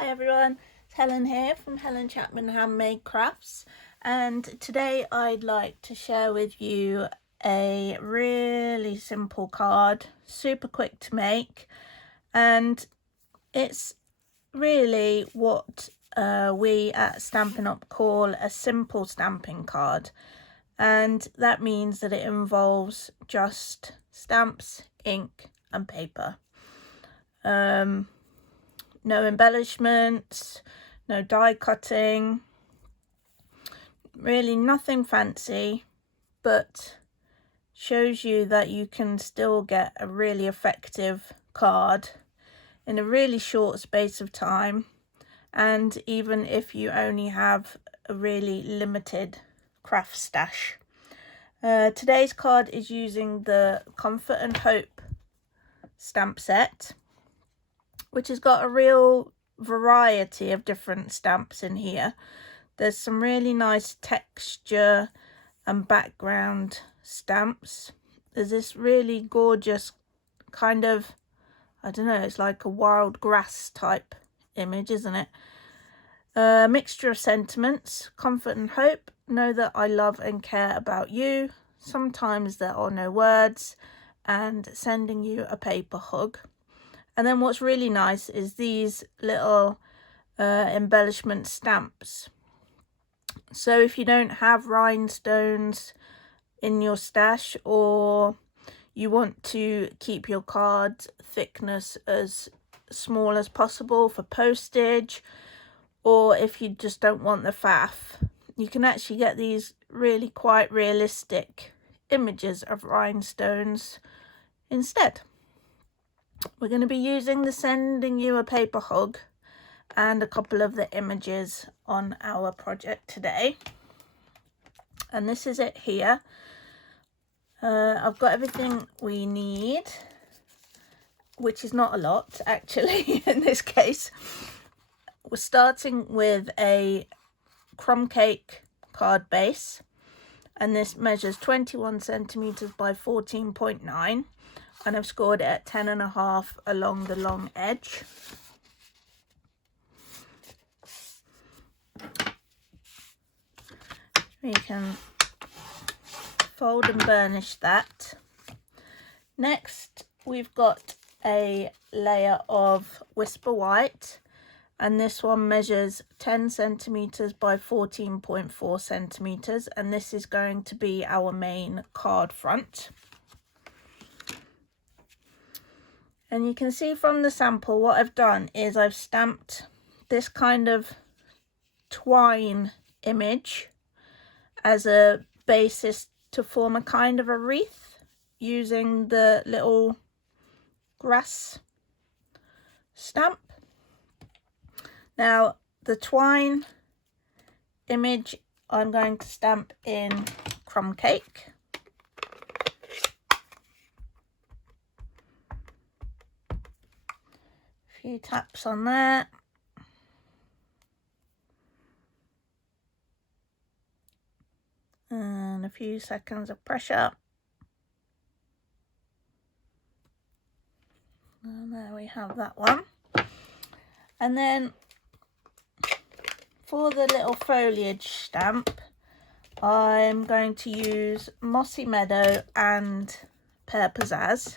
Hi everyone, it's Helen here from Helen Chapman Handmade Crafts, and today I'd like to share with you a really simple card, super quick to make, and it's really what we at Stampin' Up call a simple stamping card, and that means that it involves just stamps, ink and paper. No embellishments, no die cutting, really nothing fancy, but shows you that you can still get a really effective card in a really short space of time, and even if you only have a really limited craft stash. Today's card is using the Comfort and Hope stamp set, which has got a real variety of different stamps in here. There's some really nice texture and background stamps. There's this really gorgeous kind of, I don't know, it's like a wild grass type image, isn't it? A mixture of sentiments: comfort and hope, know that I love and care about you, sometimes there are no words, and sending you a paper hug. And then what's really nice is these little embellishment stamps. So if you don't have rhinestones in your stash, or you want to keep your card thickness as small as possible for postage, or if you just don't want the faff, you can actually get these really quite realistic images of rhinestones instead. We're going to be using the Sending You a Paper Hug and a couple of the images on our project today. And this is it here. I've got everything we need, which is not a lot actually in this case. We're starting with a crumb cake card base, and this measures 21 centimeters by 14.9. and I've scored it at 10.5 along the long edge. We can fold and burnish that. Next, we've got a layer of Whisper White, and this one measures 10 centimeters by 14.4 centimeters, and this is going to be our main card front. And you can see from the sample what I've done is I've stamped this kind of twine image as a basis to form a kind of a wreath using the little grass stamp. Now the twine image I'm going to stamp in crumb cake. Few taps on there, and a few seconds of pressure, and there we have that one. And then for the little foliage stamp, I'm going to use Mossy Meadow and Pear Pizzazz.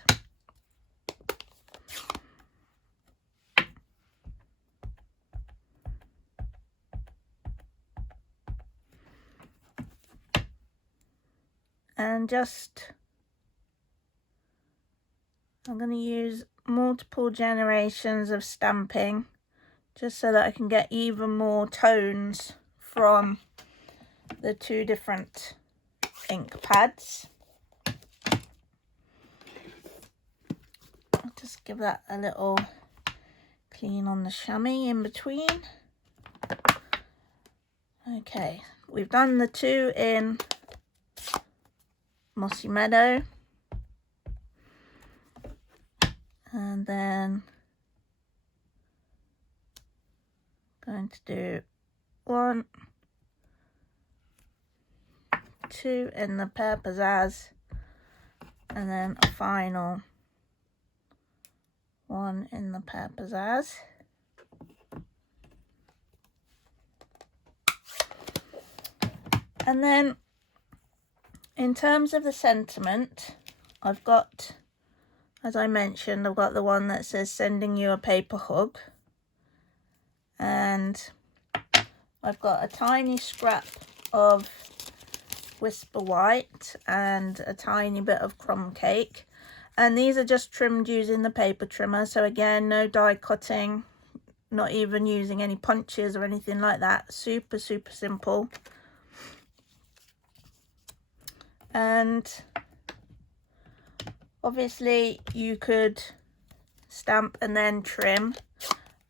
And I'm going to use multiple generations of stamping just so that I can get even more tones from the two different ink pads. I'll just give that a little clean on the chamois in between. Okay, we've done the two in Mossy Meadow, and then going to do 1, 2 in the Pear Pizzazz, and then a final 1 in the Pear Pizzazz. And then in terms of the sentiment, I've got, as I mentioned, I've got the one that says sending you a paper hug, and I've got a tiny scrap of Whisper White and a tiny bit of crumb cake, and these are just trimmed using the paper trimmer. So again, no die cutting, not even using any punches or anything like that. Super simple. And obviously you could stamp and then trim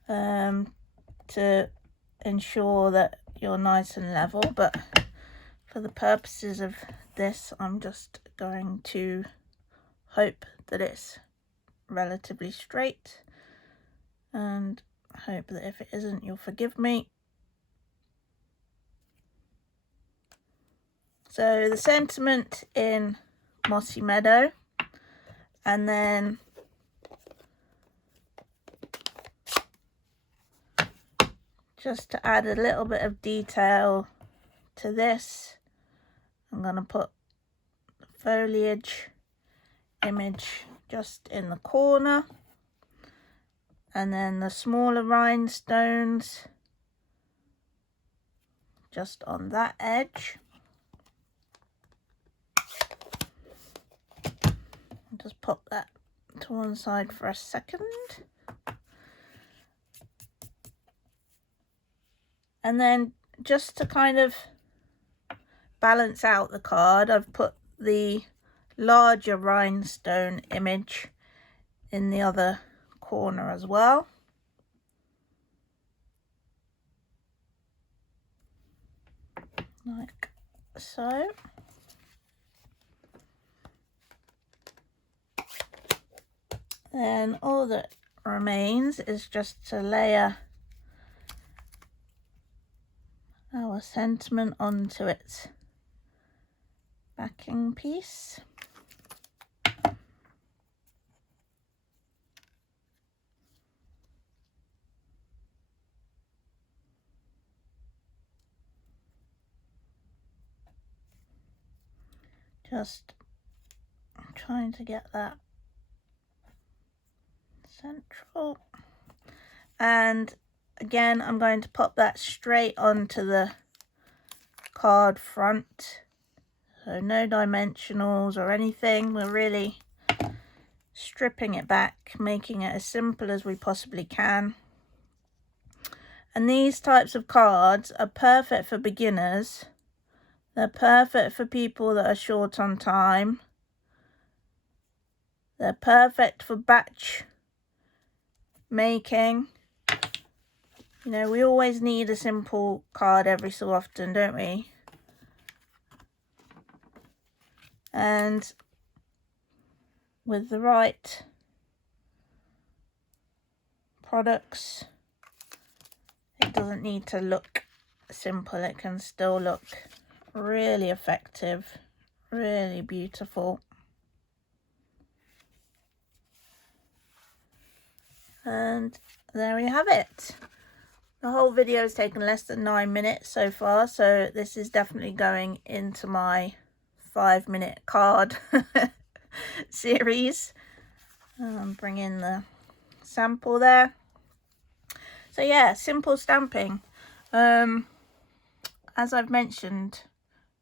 to ensure that you're nice and level, but for the purposes of this, I'm just going to hope that it's relatively straight, and hope that if it isn't, you'll forgive me. So the sentiment in Mossy Meadow, and then just to add a little bit of detail to this, I'm going to put the foliage image just in the corner, and then the smaller rhinestones just on that edge. I'll just pop that to one side for a second. And then just to kind of balance out the card, I've put the larger rhinestone image in the other corner as well. Like so. Then all that remains is just to layer our sentiment onto its backing piece. Just trying to get that central, and again I'm going to pop that straight onto the card front, so no dimensionals or anything. We're really stripping it back, making it as simple as we possibly can. And these types of cards are perfect for beginners. They're perfect for people that are short on time. They're perfect for batch making. You know, we always need a simple card every so often, don't we? And with the right products, it doesn't need to look simple. It can still look really effective, really beautiful. And there we have it. The whole video has taken less than 9 minutes so far, so this is definitely going into my 5-minute card series. Bring in the sample there. So yeah, simple stamping. As I've mentioned,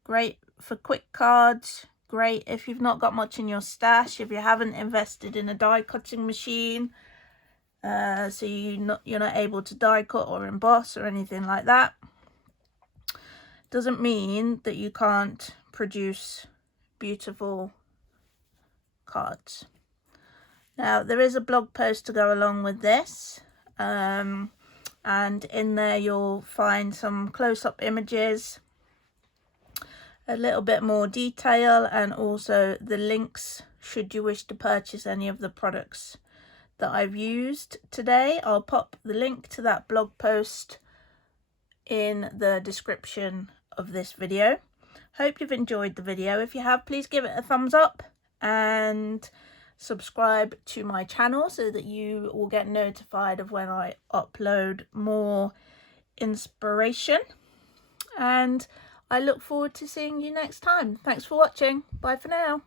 great for quick cards, great if you've not got much in your stash, if you haven't invested in a die cutting machine, so you're not able to die cut or emboss or anything like that. Doesn't mean that you can't produce beautiful cards. Now there is a blog post to go along with this, and in there you'll find some close-up images, a little bit more detail, and also the links should you wish to purchase any of the products that I've used today. I'll pop the link to that blog post in the description of this video. Hope you've enjoyed the video. If you have, please give it a thumbs up and subscribe to my channel so that you will get notified of when I upload more inspiration. And I look forward to seeing you next time. Thanks for watching. Bye for now.